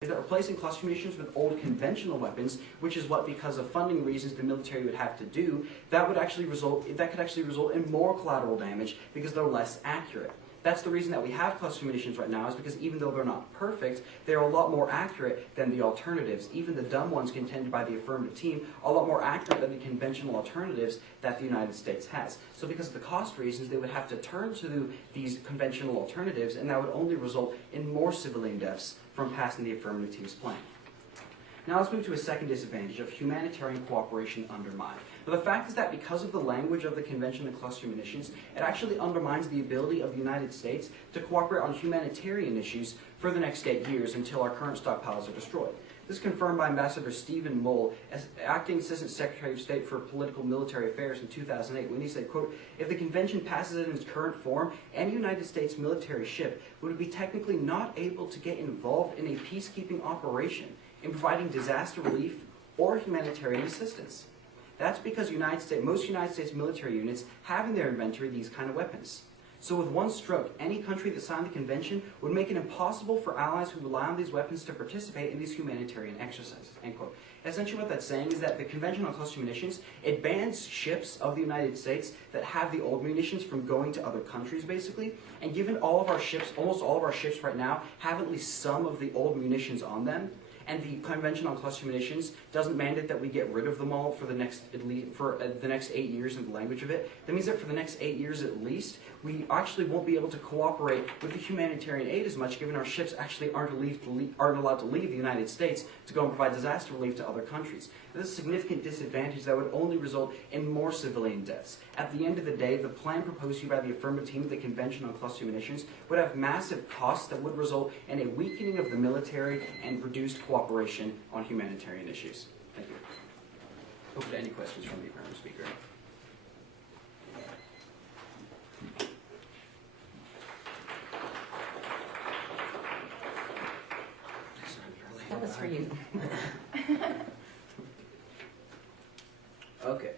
is that replacing cluster munitions with old conventional weapons, which is what, because of funding reasons, the military would have to do, that could actually result in more collateral damage because they're less accurate. That's the reason that we have cluster munitions right now, is because even though they're not perfect, they're a lot more accurate than the alternatives. Even the dumb ones contended by the affirmative team are a lot more accurate than the conventional alternatives that the United States has. So because of the cost reasons, they would have to turn to these conventional alternatives, and that would only result in more civilian deaths from passing the affirmative team's plan. Now let's move to a second disadvantage of humanitarian cooperation undermined. But the fact is that because of the language of the Convention of Cluster Munitions, it actually undermines the ability of the United States to cooperate on humanitarian issues for the next 8 years until our current stockpiles are destroyed. This is confirmed by Ambassador Stephen Mull, as Acting Assistant Secretary of State for Political Military Affairs in 2008, when he said, quote, "If the convention passes in its current form, any United States military ship would be technically not able to get involved in a peacekeeping operation in providing disaster relief or humanitarian assistance." That's because most United States military units have in their inventory these kind of weapons. So with one stroke, any country that signed the convention would make it impossible for allies who rely on these weapons to participate in these humanitarian exercises, end quote. Essentially what that's saying is that the Convention on Cluster Munitions, it bans ships of the United States that have the old munitions from going to other countries, basically. And given all of our ships, almost all of our ships right now, have at least some of the old munitions on them, and the Convention on Cluster Munitions doesn't mandate that we get rid of them all for the next 8 years in the language of it. That means that for the next 8 years at least, we actually won't be able to cooperate with the humanitarian aid as much, given our ships actually aren't allowed to leave the United States to go and provide disaster relief to other countries. This is a significant disadvantage that would only result in more civilian deaths. At the end of the day, the plan proposed here by the affirmative team of the Convention on Cluster Munitions would have massive costs that would result in a weakening of the military and reduced cooperation on humanitarian issues. Thank you. Open to any questions from the affirmative speaker. That was for you. Okay.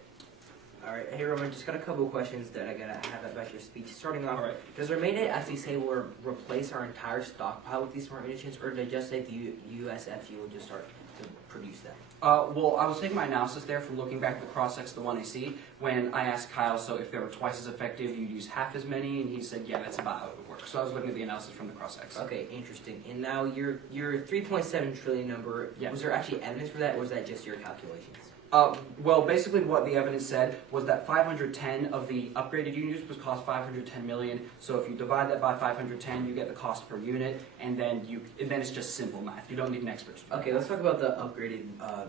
Alright, hey Roman, just got a couple of questions that I gotta have about your speech. Starting off, Alright. does their mandate actually say we'll replace our entire stockpile with these smart munitions, or did it just say the USFG will just start to produce them? Well, I was taking my analysis there from looking back at the cross-sects, the one I see, when I asked Kyle, so if they were twice as effective, you'd use half as many, and he said, yeah, that's about how it would work. So I was looking at the analysis from the cross-sects. Okay, interesting. And now your 3.7 trillion number, Yeah. Was there actually evidence for that, or was that just your calculations? Well, basically what the evidence said was that 510 of the upgraded units would cost 510 million. So if you divide that by 510, you get the cost per unit, and then it's just simple math. You don't need an expert to do Okay, let's talk about the upgraded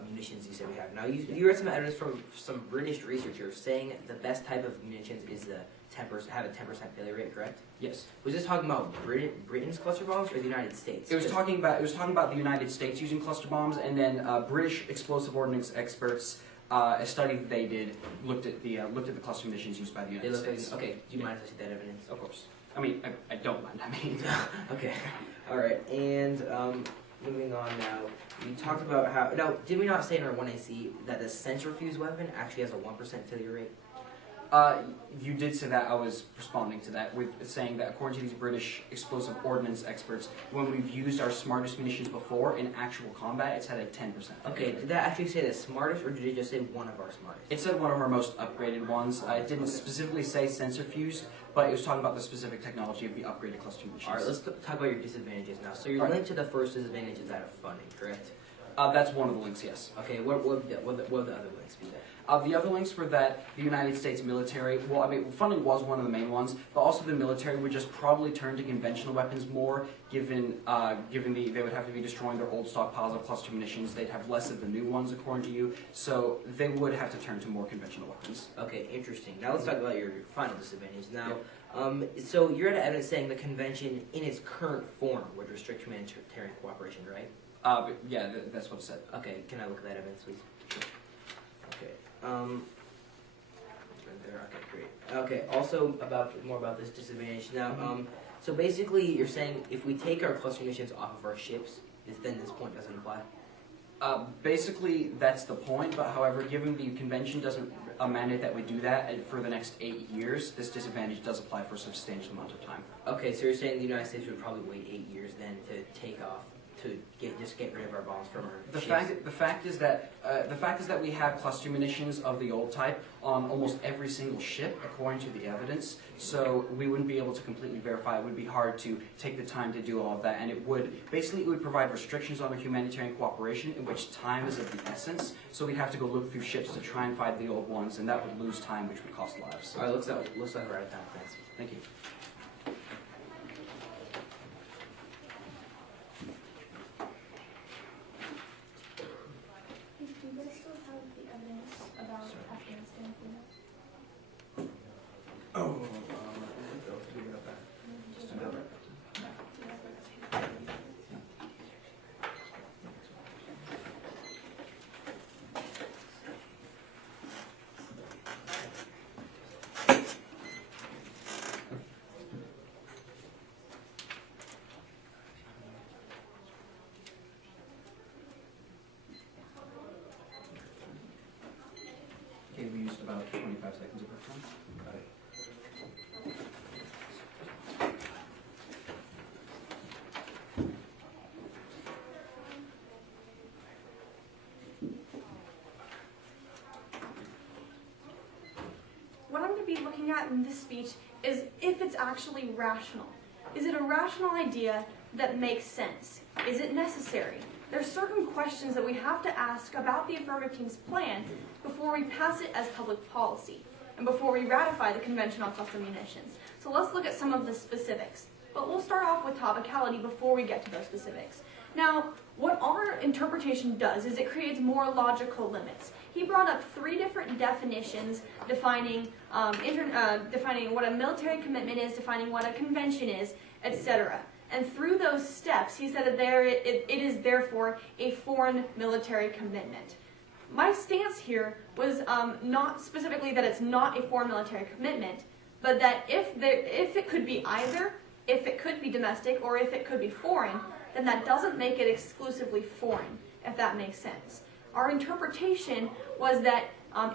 munitions you said we have. Now, you read some evidence from some British researchers saying the best type of munitions is the 10%, have a 10% failure rate, correct? Yes. Was this talking about Britain's cluster bombs or the United States? It was talking about the United States using cluster bombs, and then British explosive ordnance experts, a study that they did looked at the cluster munitions used by the United States. Okay, do you mind if I see that evidence? Of course. I mean, I don't mind. I mean, okay, all right. And moving on now, we talked about how. Now, did we not say in our 1AC that the centrifuge weapon actually has a 1% failure rate? You did say that. I was responding to that with saying that according to these British explosive ordnance experts, when we've used our smartest munitions before in actual combat, it's had a 10%. Okay, did that actually say the smartest, or did it just say one of our smartest? It said one of our most upgraded ones. It didn't specifically say centrifuge, but it was talking about the specific technology of the upgraded cluster munitions. All right, let's talk about your disadvantages now. So your link to the first disadvantage is that of funding, correct? That's one of the links, yes. Okay, what would the other links be there? The other links were that the United States military, well, I mean, funding was one of the main ones, but also the military would just probably turn to conventional weapons more, given they would have to be destroying their old stockpiles of cluster munitions. They'd have less of the new ones, according to you, so they would have to turn to more conventional weapons. Okay, interesting. Now let's talk about your final disadvantage. Now, so you're at evidence saying the convention in its current form would restrict humanitarian cooperation, right? Yeah, that's what it said. Okay, can I look at that evidence, please? Okay. Okay, great. Okay, also more about this disadvantage. Now, so basically, you're saying if we take our cluster munitions off of our ships, then this point doesn't apply. Basically, that's the point. But however, given the convention doesn't mandate that we do that for the next 8 years, this disadvantage does apply for a substantial amount of time. Okay, so you're saying the United States would probably wait 8 years then to take off to just get rid of our bombs from our The ships? fact is that we have cluster munitions of the old type on almost every single ship, according to the evidence. So we wouldn't be able to completely verify. It would be hard to take the time to do all of that, and it would provide restrictions on our humanitarian cooperation, in which time is of the essence. So we'd have to go look through ships to try and find the old ones, and that would lose time, which would cost lives. All right, looks like we're out of time. Thanks. Thank you. Do you guys still have the evidence about Afghanistan cleanup? Oh, okay, we used about 25 seconds of our time. Got it. What I'm going to be looking at in this speech is if it's actually rational. Is it a rational idea that makes sense? Is it necessary? There are certain questions that we have to ask about the affirmative team's plan before we pass it as public policy and before we ratify the Convention on Cluster Munitions. So let's look at some of the specifics. But we'll start off with topicality before we get to those specifics. Now, what our interpretation does is it creates more logical limits. He brought up 3 different definitions defining what a military commitment is, defining what a convention is, etc. And through those steps, he said that it is therefore a foreign military commitment. My stance here was not specifically that it's not a foreign military commitment, but that if it could be either, if it could be domestic, or if it could be foreign, then that doesn't make it exclusively foreign, if that makes sense. Our interpretation was that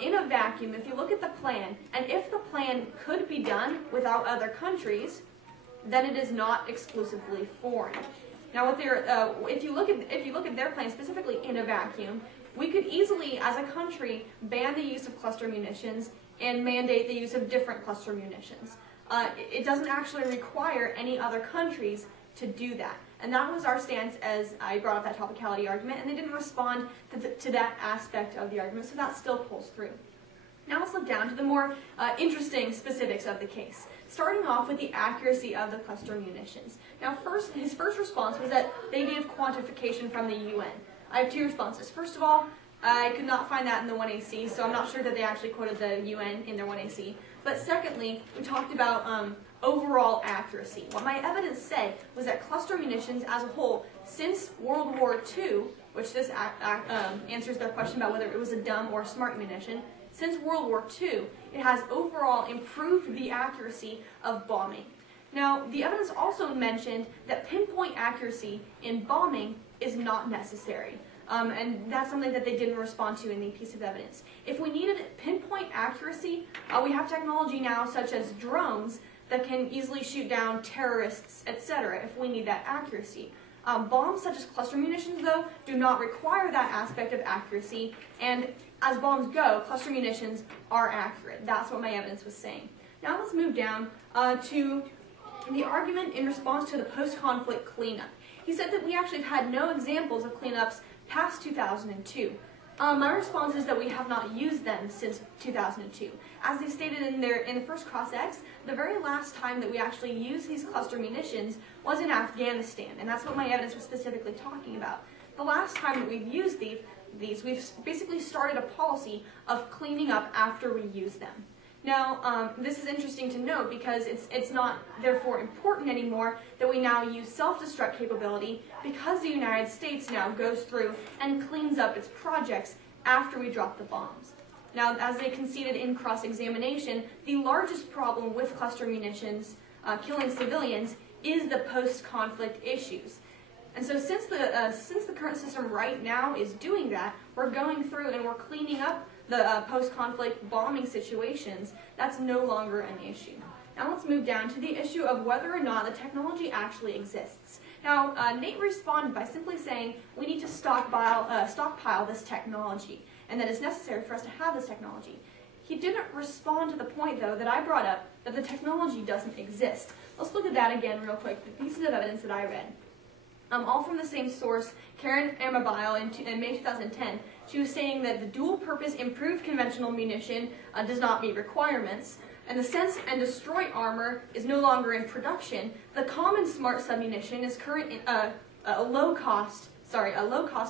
in a vacuum, if you look at the plan, and if the plan could be done without other countries, then it is not exclusively foreign. Now, if you look at their plan specifically in a vacuum, we could easily, as a country, ban the use of cluster munitions and mandate the use of different cluster munitions. It doesn't actually require any other countries to do that. And that was our stance as I brought up that topicality argument, and they didn't respond to that aspect of the argument, so that still pulls through. Now let's look down to the more interesting specifics of the case, starting off with the accuracy of the cluster munitions. Now his first response was that they needed quantification from the UN. I have 2 responses. First of all, I could not find that in the 1AC, so I'm not sure that they actually quoted the UN in their 1AC. But secondly, we talked about overall accuracy. What my evidence said was that cluster munitions as a whole, since World War II, which this answers their question about whether it was a dumb or a smart munition, since World War II, it has overall improved the accuracy of bombing. Now, the evidence also mentioned that pinpoint accuracy in bombing is not necessary. And that's something that they didn't respond to in the piece of evidence. If we needed pinpoint accuracy, we have technology now such as drones that can easily shoot down terrorists, etc., if we need that accuracy. Bombs such as cluster munitions, though, do not require that aspect of accuracy, and as bombs go, cluster munitions are accurate. That's what my evidence was saying. Now let's move down to the argument in response to the post-conflict cleanup. He said that we actually have had no examples of cleanups past 2002. My response is that we have not used them since 2002. As they stated in the first cross-ex, the very last time that we actually used these cluster munitions was in Afghanistan, and that's what my evidence was specifically talking about. The last time that we've used these, we've basically started a policy of cleaning up after we use them. Now, this is interesting to note because it's not therefore important anymore that we now use self-destruct capability because the United States now goes through and cleans up its projects after we drop the bombs. Now, as they conceded in cross-examination, the largest problem with cluster munitions killing civilians is the post-conflict issues. And so since the current system right now is doing that, we're going through and we're cleaning up the post-conflict bombing situations. That's no longer an issue. Now let's move down to the issue of whether or not the technology actually exists. Now, Nate responded by simply saying we need to stockpile this technology, and that it's necessary for us to have this technology. He didn't respond to the point, though, that I brought up, that the technology doesn't exist. Let's look at that again real quick, the pieces of evidence that I read. All from the same source, Karen Amabile in May 2010. She was saying that the dual-purpose improved conventional munition does not meet requirements, and the sense and destroy armor is no longer in production. The common smart submunition is a low-cost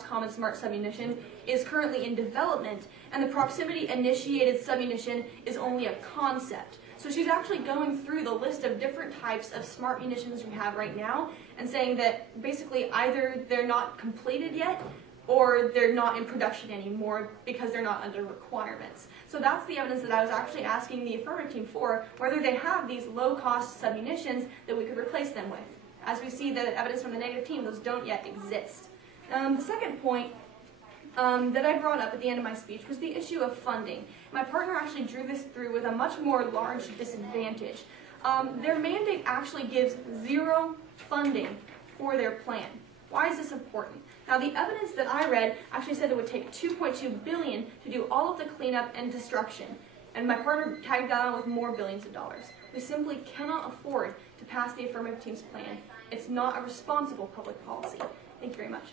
common smart submunition is currently in development, and the proximity-initiated submunition is only a concept. So she's actually going through the list of different types of smart munitions we have right now and saying that basically either they're not completed yet or they're not in production anymore because they're not under requirements. So that's the evidence that I was actually asking the affirmative team for, whether they have these low-cost submunitions that we could replace them with. As we see the evidence from the negative team, those don't yet exist. The second point that I brought up at the end of my speech was the issue of funding. My partner actually drew this through with a much more large disadvantage. Their mandate actually gives zero funding for their plan. Why is this important? Now, the evidence that I read actually said it would take $2.2 billion to do all of the cleanup and destruction, and my partner tagged that on with more billions of dollars. We simply cannot afford to pass the affirmative team's plan. It's not a responsible public policy. Thank you very much.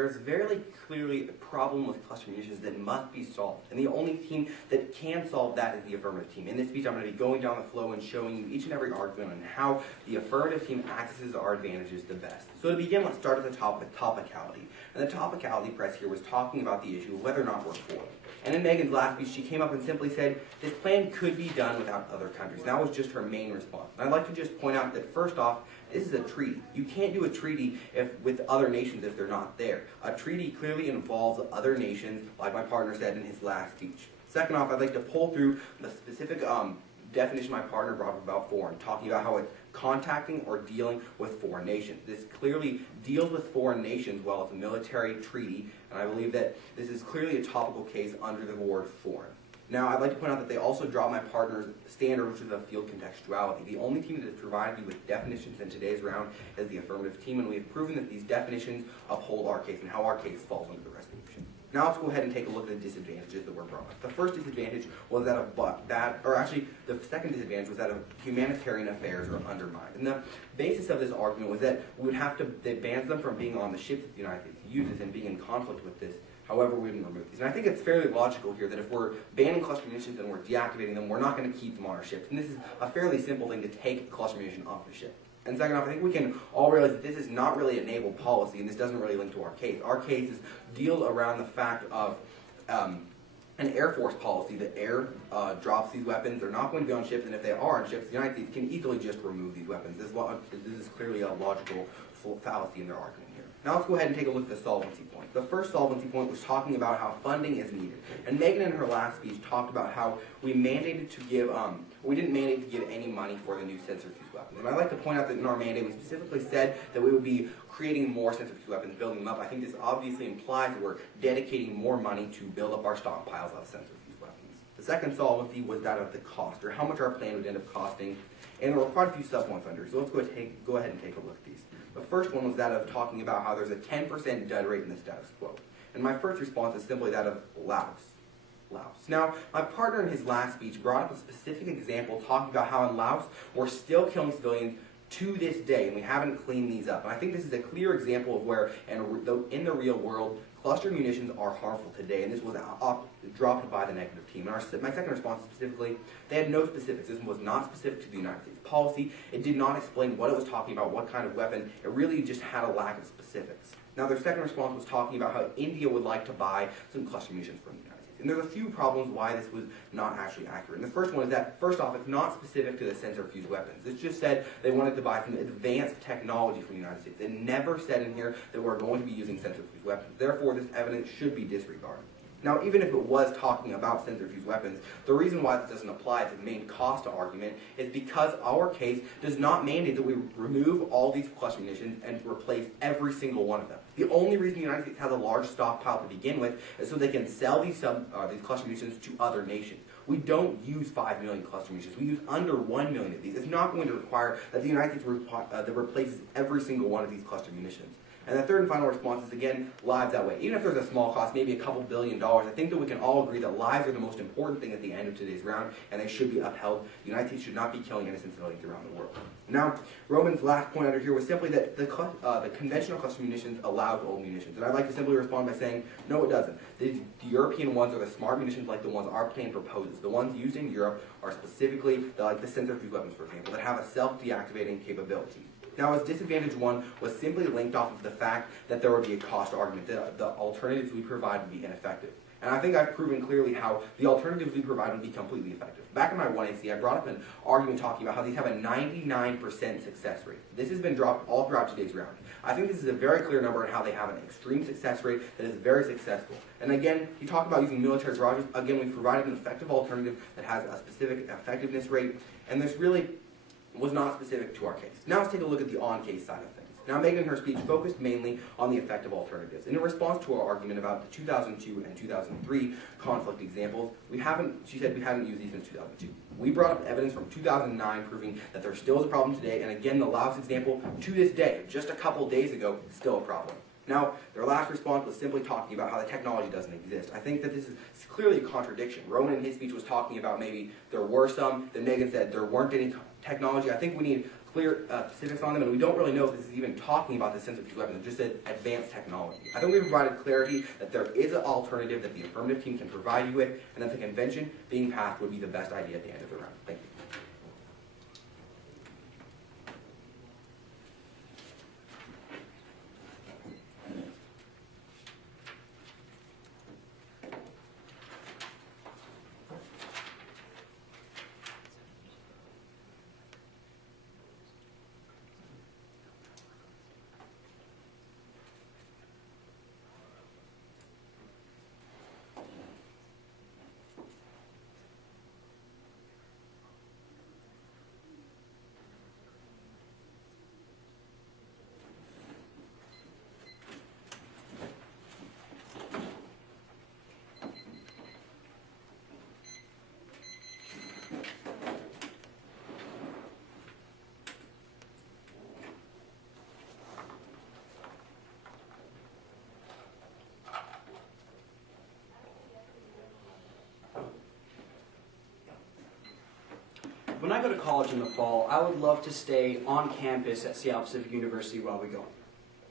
there's very clearly a problem with cluster munitions that must be solved. And the only team that can solve that is the affirmative team. In this speech, I'm going to be going down the flow and showing you each and every argument on how the affirmative team accesses our advantages the best. So to begin, let's start at the top with topicality. And the topicality press here was talking about the issue of whether or not we're for it. And in Megan's last speech, she came up and simply said, this plan could be done without other countries. And that was just her main response. And I'd like to just point out that first off, this is a treaty. You can't do a treaty with other nations if they're not there. A treaty clearly involves other nations, like my partner said in his last speech. Second off, I'd like to pull through the specific definition my partner brought up about foreign, talking about how it's contacting or dealing with foreign nations. This clearly deals with foreign nations while it's a military treaty, and I believe that this is clearly a topical case under the word foreign. Now, I'd like to point out that they also dropped my partner's standard, which is a field contextuality. The only team that has provided you with definitions in today's round is the affirmative team, and we have proven that these definitions uphold our case and how our case falls under the resolution. Now let's go ahead and take a look at the disadvantages that were brought up. The first disadvantage was that the second disadvantage was that of humanitarian affairs are undermined. And the basis of this argument was that we would have to, that bans them from being on the ships that the United States uses and being in conflict with this. However, we didn't remove these. And I think it's fairly logical here that if we're banning cluster munitions and we're deactivating them, we're not going to keep them on our ships. And this is a fairly simple thing to take cluster munition off the ship. And second off, I think we can all realize that this is not really a naval policy, and this doesn't really link to our case. Our case deals around the fact of an Air Force policy that air drops these weapons. They're not going to be on ships, and if they are on ships, the United States can easily just remove these weapons. This is clearly a logical fallacy in their argument here. Now let's go ahead and take a look at the solvency point. The first solvency point was talking about how funding is needed. And Megan in her last speech talked about how we mandated to give, we didn't mandate to give any money for the new sensor-fused weapons. And I'd like to point out that in our mandate we specifically said that we would be creating more sensor-fused weapons, building them up. I think this obviously implies that we're dedicating more money to build up our stockpiles of sensor-fused weapons. The second solvency was that of the cost, or how much our plan would end up costing. And there were quite a few sub-points under, so let's go ahead and take a look at these. The first one was that of talking about how there's a 10% dud rate in the status quo. And my first response is simply that of Laos. Now, my partner in his last speech brought up a specific example talking about how in Laos we're still killing civilians to this day, and we haven't cleaned these up. And I think this is a clear example of where, in the real world, cluster munitions are harmful today, and this was dropped by the negative team. And my second response specifically, they had no specifics. This was not specific to the United States policy. It did not explain what it was talking about, what kind of weapon. It really just had a lack of specifics. Now, their second response was talking about how India would like to buy some cluster munitions from the United States. And there's a few problems why this was not actually accurate. And the first one is that, first off, it's not specific to the sensor-fused weapons. It just said they wanted to buy some advanced technology from the United States. It never said in here that we're going to be using sensor-fused weapons. Therefore, this evidence should be disregarded. Now, even if it was talking about sensor-fused weapons, the reason why this doesn't apply to the main cost argument is because our case does not mandate that we remove all these cluster munitions and replace every single one of them. The only reason the United States has a large stockpile to begin with is so they can sell these cluster munitions to other nations. We don't use 5 million cluster munitions. We use under 1 million of these. It's not going to require that the United States replaces every single one of these cluster munitions. And the third and final response is, again, lives that way. Even if there's a small cost, maybe a couple $1 billion, I think that we can all agree that lives are the most important thing at the end of today's round, and they should be upheld. The United States should not be killing innocent civilians around the world. Now, Roman's last point under here was simply that the conventional cluster munitions allows old munitions. And I'd like to simply respond by saying, no, it doesn't. The European ones are the smart munitions like the ones our plan proposes. The ones used in Europe are specifically like the sensor-fused weapons, for example, that have a self-deactivating capability. Now, as disadvantage one was simply linked off of the fact that there would be a cost argument, that the alternatives we provide would be ineffective. And I think I've proven clearly how the alternatives we provide would be completely effective. Back in my 1AC, I brought up an argument talking about how these have a 99% success rate. This has been dropped all throughout today's round. I think this is a very clear number on how they have an extreme success rate that is very successful. And again, you talk about using military garages. Again, we've provided an effective alternative that has a specific effectiveness rate, and this really was not specific to our case. Now let's take a look at the on-case side of things. Now, Megan in her speech focused mainly on the effective alternatives. And in response to our argument about the 2002 and 2003 conflict examples, she said we haven't used these since 2002. We brought up evidence from 2009 proving that there still is a problem today, and again, the Laos example, to this day, just a couple days ago, is still a problem. Now, their last response was simply talking about how the technology doesn't exist. I think that this is clearly a contradiction. Roman in his speech was talking about maybe there were some, then Megan said there weren't any technology. I think we need clear specifics on them, and we don't really know if this is even talking about the sensor fuse weapons. It just said advanced technology. I think we provided clarity that there is an alternative that the affirmative team can provide you with, and that the convention being passed would be the best idea at the end of the round. Thank you. When I go to college in the fall, I would love to stay on campus at Seattle Pacific University while we go.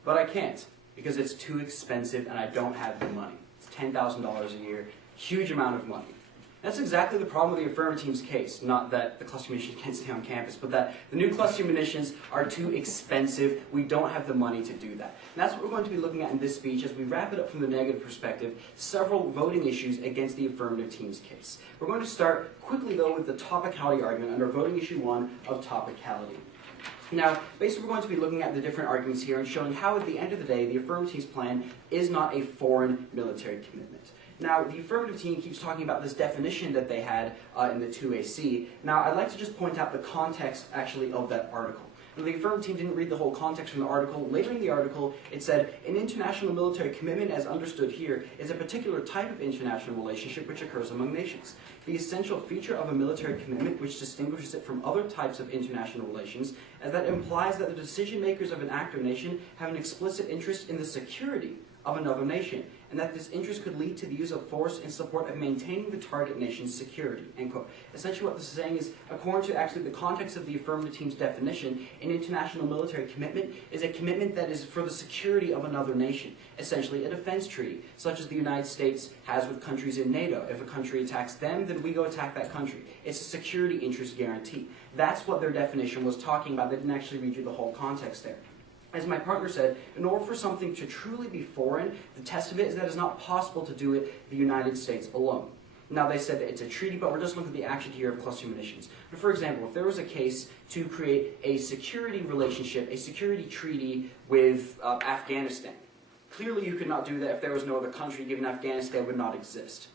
But I can't, because it's too expensive and I don't have the money. It's $10,000 a year, huge amount of money. That's exactly the problem with the affirmative team's case. Not that the cluster munitions can't stay on campus, but that the new cluster munitions are too expensive. We don't have the money to do that. And that's what we're going to be looking at in this speech as we wrap it up from the negative perspective, several voting issues against the affirmative team's case. We're going to start quickly, though, with the topicality argument under voting issue 1 of topicality. Now, basically we're going to be looking at the different arguments here and showing how at the end of the day the affirmative team's plan is not a foreign military commitment. Now, the affirmative team keeps talking about this definition that they had in the 2AC. Now, I'd like to just point out the context, actually, of that article. Now, the affirmative team didn't read the whole context from the article. Later in the article, it said, an international military commitment, as understood here, is a particular type of international relationship which occurs among nations. The essential feature of a military commitment which distinguishes it from other types of international relations is that it implies that the decision makers of an actor nation have an explicit interest in the security of another nation, and that this interest could lead to the use of force in support of maintaining the target nation's security, end quote. Essentially what this is saying is, according to actually the context of the affirmative team's definition, an international military commitment is a commitment that is for the security of another nation, essentially a defense treaty, such as the United States has with countries in NATO. If a country attacks them, then we go attack that country. It's a security interest guarantee. That's what their definition was talking about. They didn't actually read you the whole context there. As my partner said, in order for something to truly be foreign, the test of it is that it's not possible to do it the United States alone. Now, they said that it's a treaty, but we're just looking at the action here of cluster munitions. But for example, if there was a case to create a security relationship, a security treaty with Afghanistan, clearly you could not do that if there was no other country, given Afghanistan would not exist.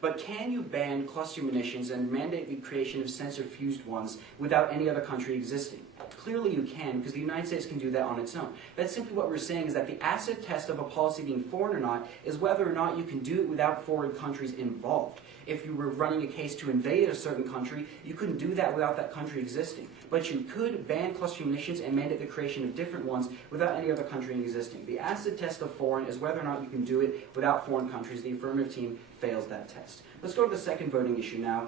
But can you ban cluster munitions and mandate the creation of sensor-fused ones without any other country existing? Clearly you can, because the United States can do that on its own. That's simply what we're saying, is that the acid test of a policy being foreign or not is whether or not you can do it without foreign countries involved. If you were running a case to invade a certain country, you couldn't do that without that country existing. But you could ban cluster munitions and mandate the creation of different ones without any other country existing. The acid test of foreign is whether or not you can do it without foreign countries. The affirmative team fails that test. Let's go to the second voting issue now,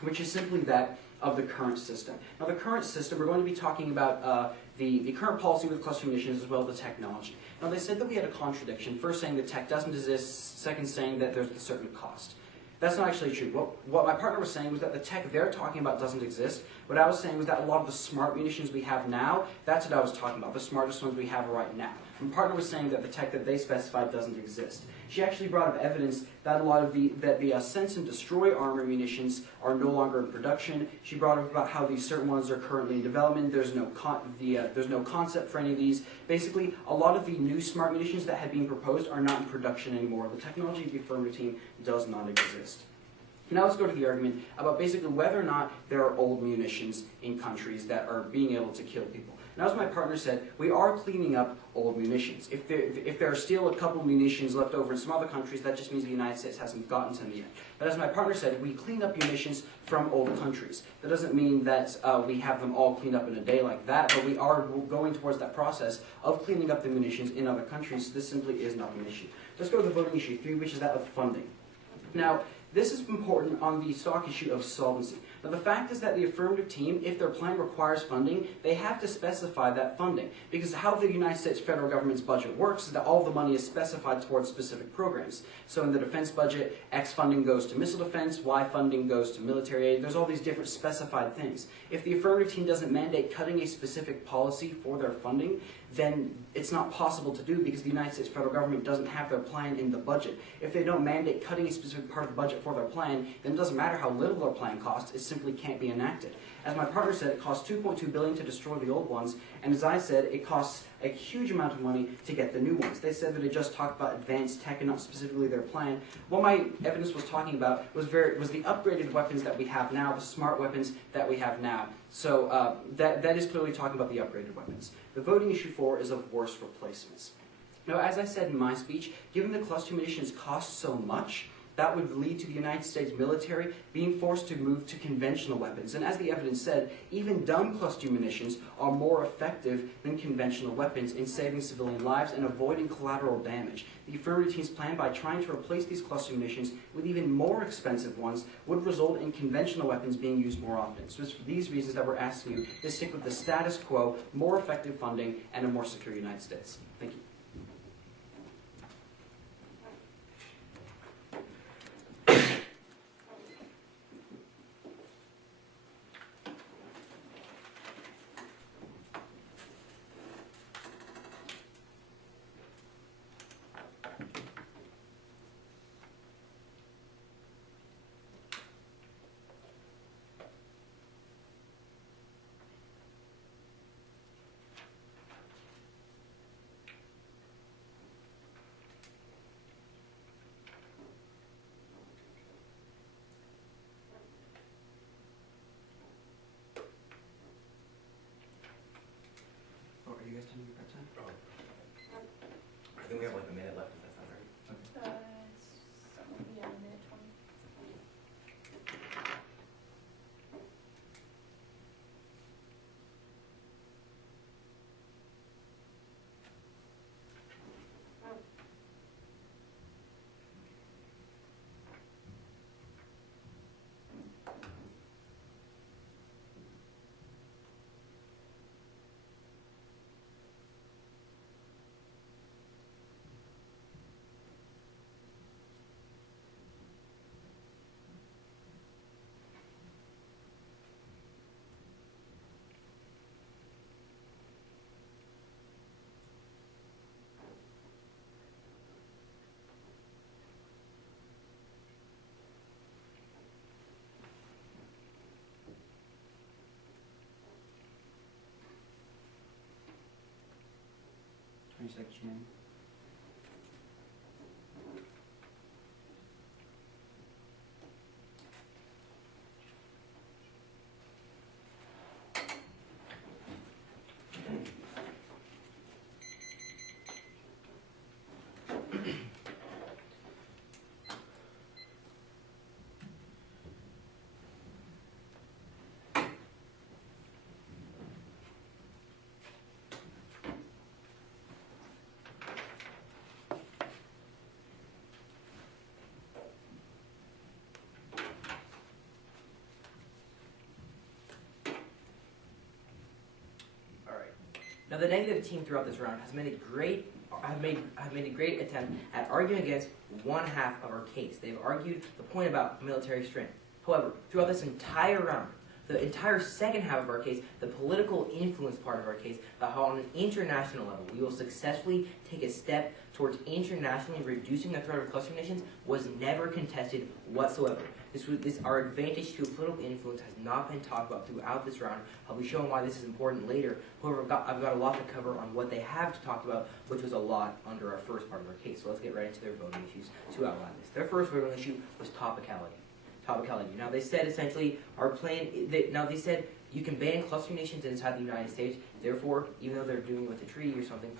which is simply that of the current system. Now, the current system, we're going to be talking about the current policy with cluster munitions as well as the technology. Now, they said that we had a contradiction. First saying the tech doesn't exist, second saying that there's a certain cost. That's not actually true. What my partner was saying was that the tech they're talking about doesn't exist. What I was saying was that a lot of the smart munitions we have now, that's what I was talking about, the smartest ones we have right now. My partner was saying that the tech that they specified doesn't exist. She actually brought up evidence that a lot of the sense and destroy armor munitions are no longer in production. She brought up about how these certain ones are currently in development. There's no concept for any of these. Basically, a lot of the new smart munitions that had been proposed are not in production anymore. The technology of the affirmative team does not exist. Now let's go to the argument about basically whether or not there are old munitions in countries that are being able to kill people. Now, as my partner said, we are cleaning up old munitions. If there are still a couple munitions left over in some other countries, that just means the United States hasn't gotten to them yet. But as my partner said, we clean up munitions from old countries. That doesn't mean that we have them all cleaned up in a day like that, but we are going towards that process of cleaning up the munitions in other countries. This simply is not an issue. Let's go to the voting issue 3, which is that of funding. Now, this is important on the stock issue of solvency. Now, the fact is that the affirmative team, if their plan requires funding, they have to specify that funding. Because how the United States federal government's budget works is that all the money is specified towards specific programs. So in the defense budget, X funding goes to missile defense, Y funding goes to military aid. There's all these different specified things. If the affirmative team doesn't mandate cutting a specific policy for their funding, then it's not possible to do because the United States federal government doesn't have their plan in the budget. If they don't mandate cutting a specific part of the budget for their plan, then it doesn't matter how little their plan costs, it simply can't be enacted. As my partner said, it costs $2.2 billion to destroy the old ones, and as I said, it costs a huge amount of money to get the new ones. They said that it just talked about advanced tech and not specifically their plan. What my evidence was talking about was the upgraded weapons that we have now, the smart weapons that we have now. So that is clearly talking about the upgraded weapons. The voting issue 4 is of worse replacements. Now, as I said in my speech, given the cluster munitions cost so much, that would lead to the United States military being forced to move to conventional weapons. And as the evidence said, even dumb cluster munitions are more effective than conventional weapons in saving civilian lives and avoiding collateral damage. The affirmative team's plan, by trying to replace these cluster munitions with even more expensive ones, would result in conventional weapons being used more often. So it's for these reasons that we're asking you to stick with the status quo, more effective funding, and a more secure United States. Thank you. Are you guys telling me about time? I think we have like a minute left, if that's not right. Yeah, minute 20. Seconds remaining. Now, the negative team throughout this round has made a great attempt at arguing against one half of our case. They've argued the point about military strength. However, throughout this entire round, the entire second half of our case, the political influence part of our case, about how on an international level we will successfully take a step towards internationally reducing the threat of cluster munitions, was never contested whatsoever. Our advantage to political influence has not been talked about throughout this round. I'll be showing why this is important later. However, I've got a lot to cover on what they have to talk about, which was a lot under our first part of our case. So let's get right into their voting issues to outline this. Their first voting issue was topicality. topicality. Now they said essentially they said you can ban cluster munitions inside the United States. Therefore, even though they're doing it with a treaty or something,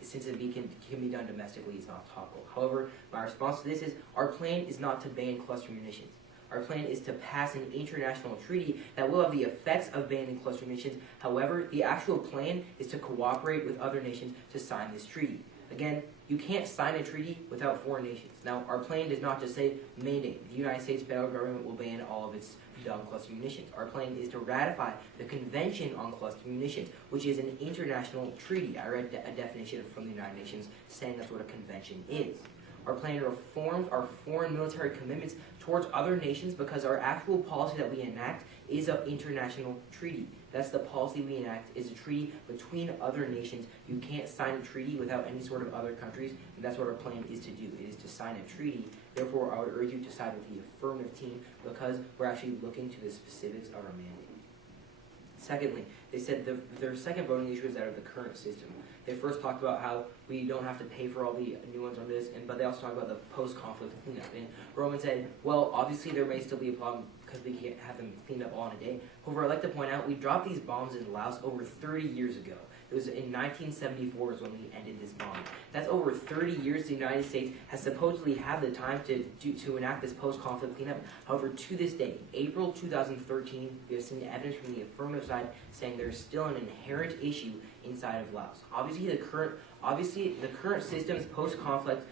since it can be done domestically, it's not topical. However, my response to this is our plan is not to ban cluster munitions. Our plan is to pass an international treaty that will have the effects of banning cluster munitions. However, the actual plan is to cooperate with other nations to sign this treaty. Again, you can't sign a treaty without foreign nations. Now, our plan does not just say mandate. The United States federal government will ban all of its dumb cluster munitions. Our plan is to ratify the Convention on Cluster Munitions, which is an international treaty. I read a definition from the United Nations saying that's what a convention is. Our plan reforms our foreign military commitments towards other nations because our actual policy that we enact is an international treaty. That's the policy we enact, is a treaty between other nations. You can't sign a treaty without any sort of other countries, and that's what our plan is to do. It is to sign a treaty. Therefore, I would urge you to side with the affirmative team because we're actually looking to the specifics of our mandate. Secondly, they said their second voting issue is that of the current system. They first talked about how we don't have to pay for all the new ones on this, but they also talked about the post-conflict cleanup. And Roman said, well, obviously there may still be a problem because we can't have them cleaned up all in a day. However, I'd like to point out we dropped these bombs in Laos over 30 years ago. It was in 1974 is when we ended this bomb. That's over 30 years the United States has supposedly had the time to enact this post-conflict cleanup. However, to this day, April 2013, we have seen evidence from the affirmative side saying there's still an inherent issue inside of Laos. Obviously, the current system's post-conflict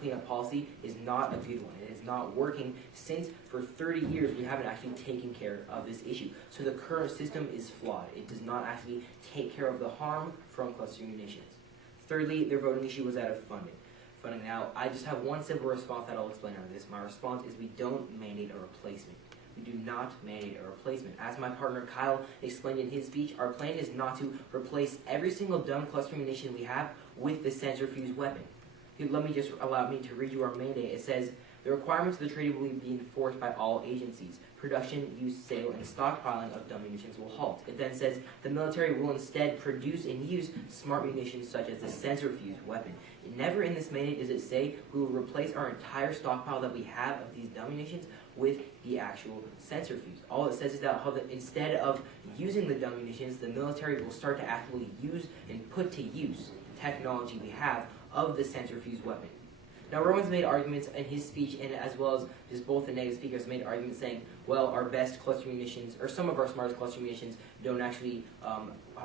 cleanup policy is not a good one. It is not working since for 30 years we haven't actually taken care of this issue. So the current system is flawed. It does not actually take care of the harm from cluster munitions. Thirdly, their voting issue was that of funding. Now, I just have one simple response that I'll explain on this. My response is we don't mandate a replacement. We do not mandate a replacement. As my partner Kyle explained in his speech, our plan is not to replace every single dumb cluster munition we have with the sensor-fused weapon. Allow me to read you our mandate. It says, the requirements of the treaty will be enforced by all agencies. Production, use, sale, and stockpiling of dumb munitions will halt. It then says, the military will instead produce and use smart munitions such as the sensor-fused weapon. Never in this mandate does it say we will replace our entire stockpile that we have of these dumb munitions with the actual sensor fuse. All it says is that instead of using the dumb munitions, the military will start to actively use and put to use the technology we have of the sensor fuse weapon. Now, Rowan's made arguments in his speech, and as well as just both the negative speakers made arguments saying, well, our best cluster munitions, or some of our smartest cluster munitions, don't actually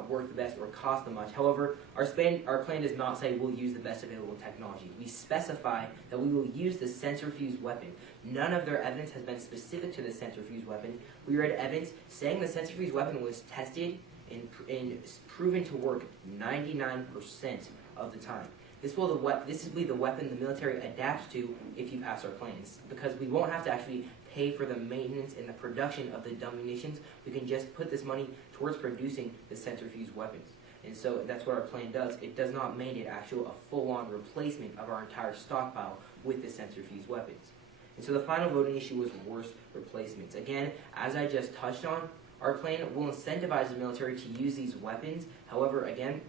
work the best or cost the much. However, our plan does not say we'll use the best available technology. We specify that we will use the sensor fuse weapon. None of their evidence has been specific to the sensor fuse weapon. We read evidence saying the sensor fuse weapon was tested and proven to work 99% of the time. This will be the weapon the military adapts to if you pass our plans, because we won't have to actually pay for the maintenance and the production of the dumb munitions. We can just put this money towards producing the sensor fuse weapons. And so that's what our plan does. It does not mandate a full-on replacement of our entire stockpile with the sensor fuse weapons. And so the final voting issue was worse replacements. Again, as I just touched on, our plan will incentivize the military to use these weapons. However, again,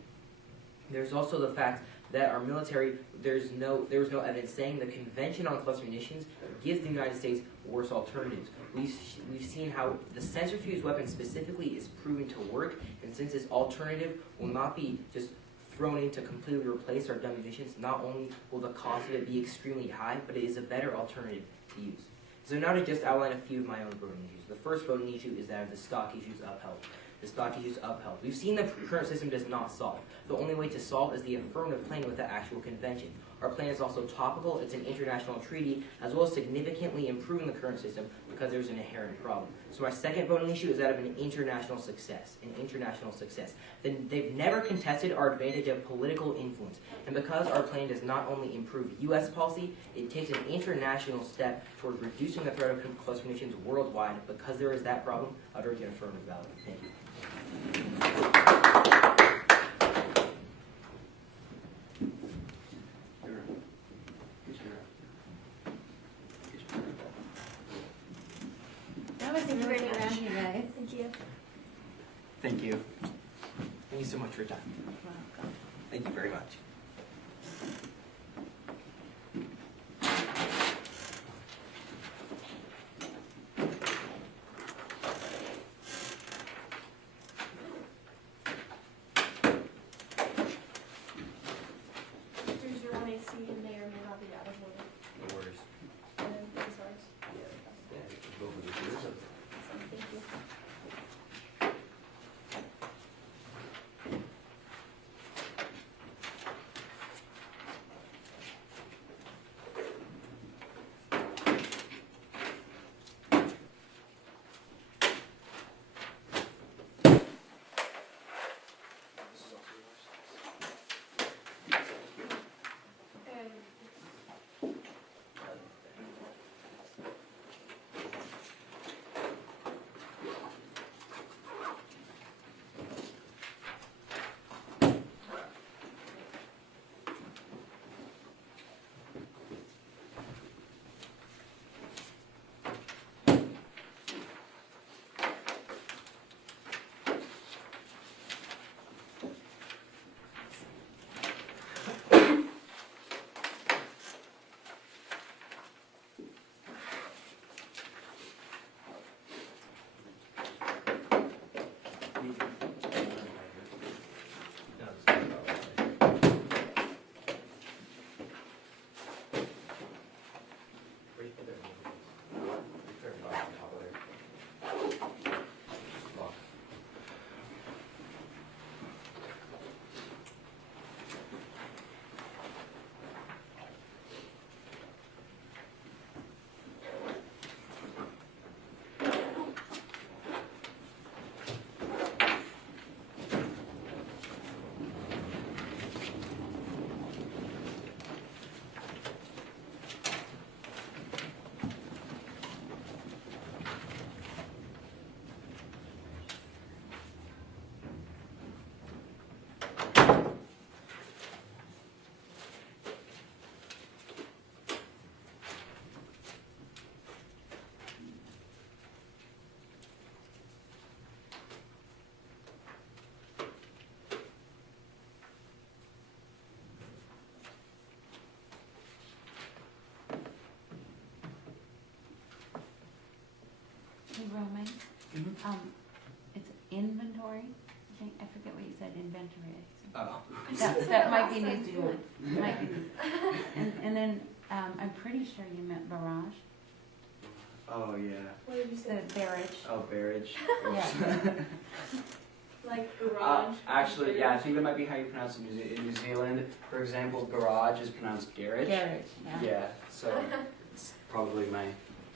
there's also the fact that our military, there was no evidence saying the Convention on Cluster Munitions gives the United States worse alternatives. We've seen how the sensor fuse weapon specifically is proven to work, and since this alternative will not be just thrown in to completely replace our dumb munitions, not only will the cost of it be extremely high, but it is a better alternative to use. So now to just outline a few of my own voting issues. The first voting issue is that of the stock issues upheld. The stock issues upheld. We've seen the current system does not solve. The only way to solve is the affirmative plan with the actual convention. Our plan is also topical. It's an international treaty, as well as significantly improving the current system because there's an inherent problem. So my second voting issue is that of an international success. Then they've never contested our advantage of political influence. And because our plan does not only improve U.S. policy, it takes an international step toward reducing the threat of cluster munitions worldwide. Because there is that problem, I'd urge an affirmative ballot. Thank you. That was a Thank you very really much. round, you guys. Thank you. Thank you. Thank you so much for your time. Welcome. Thank you very much. Hey, Roman, Mhm. it's inventory, I think, I forget what you said, inventory. Oh. That might be New Zealand, might be New. And then, I'm pretty sure you meant barrage, Oh, yeah. What did you the say? barrage, Oh, barrage. yeah. Like garage? Actually, yeah, I think that might be how you pronounce it in New Zealand. For example, garage is pronounced garage. Garage, yeah. Yeah, so it's probably my.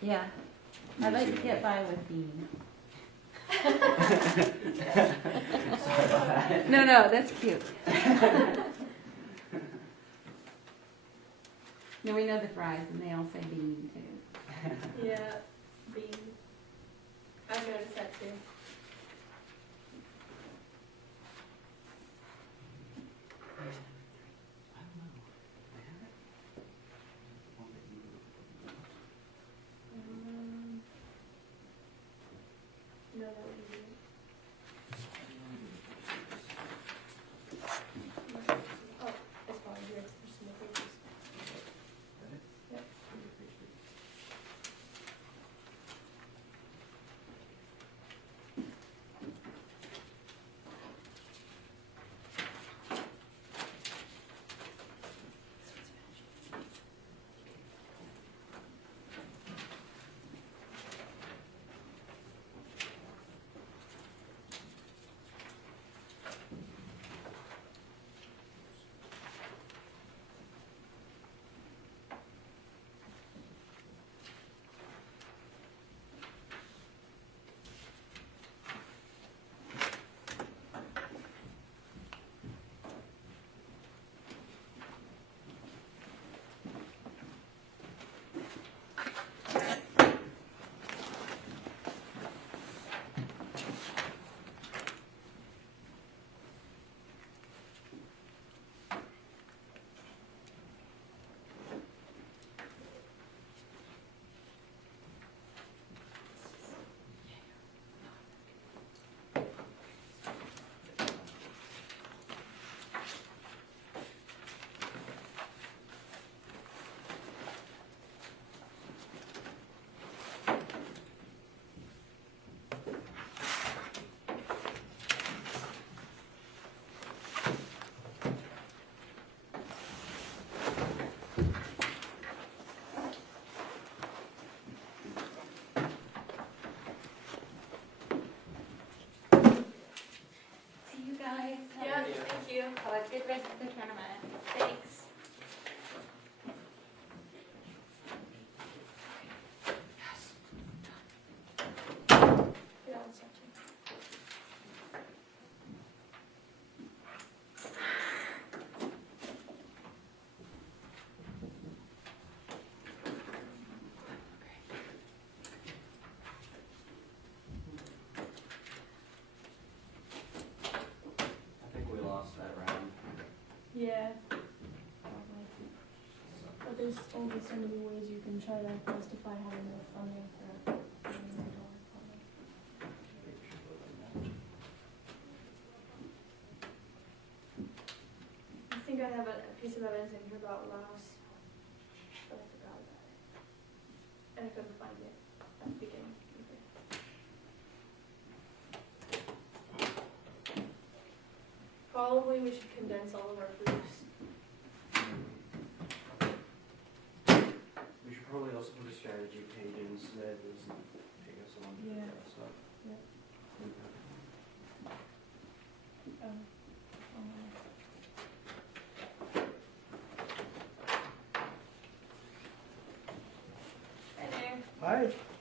Yeah, New I'd like to Zealand. get by with bean. Sorry about that. No, that's cute. No, we know the fries, and they all say bean too. Yeah, bean. I've noticed that too. No, that would be weird. Oh, it's probably here. There's some more pages. Yep. See you guys. Yeah, thank you. Have a good rest of the tournament. Thanks. Yeah, I'll start you. I think we lost that round. Yeah. Probably. But there's only so many ways you can try to justify having more funding for inventory funding. I think I have a piece of evidence in here about Laos, but I forgot about it. And I couldn't find it at the beginning either. Probably we should condense all of our proofs. We should probably also put a strategy page in so that it doesn't take us so long to do Yeah. that stuff. Yeah. Hi there. Hi.